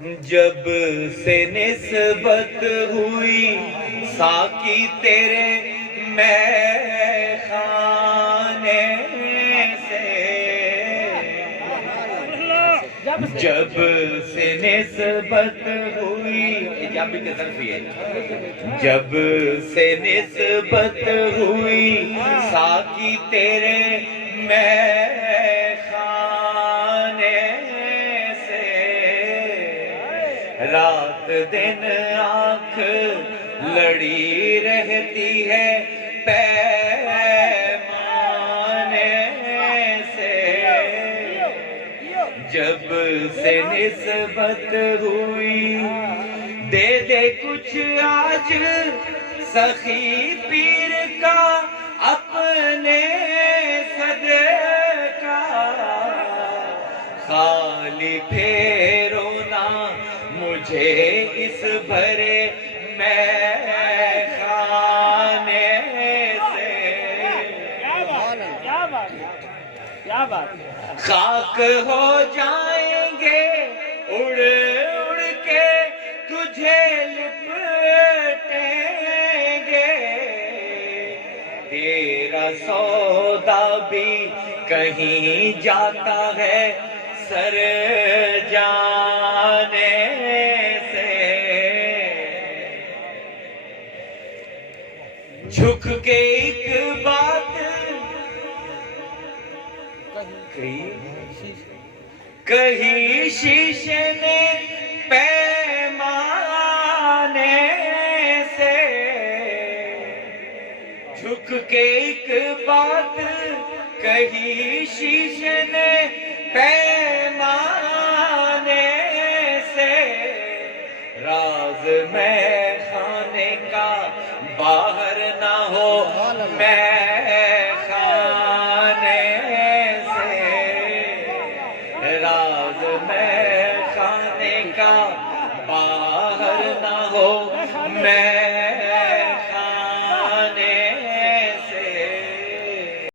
جب سے نسبت ہوئی ساقی تیرے میں خانے سے، جب سے نسبت ہوئی، جب کی طرف ہی ہے، جب سے نسبت ہوئی ساقی تیرے میں خانے سے، رات دن آنکھ لڑی رہتی ہے پیمانے سے، جب سے نسبت ہوئی دے دے کچھ آج سخی پیر کا اپنے صدقہ، خالی پھیرو نہ مجھے اس بھرے میں خانے سے، خاک ہو جائیں گے اڑ اڑ کے تجھے لپٹیں گے، تیرا سودا بھی کہیں جاتا ہے سر جانے سے، جھک کے ایک بات کہیں شیشے میں پیمانے سے، جھک کے ایک بات کہیں شیشے میں پیمانے سے، راز میں خانے کا باہر نہ ہو میں خانے سے، راز میں خانے کا باہر نہ ہو میں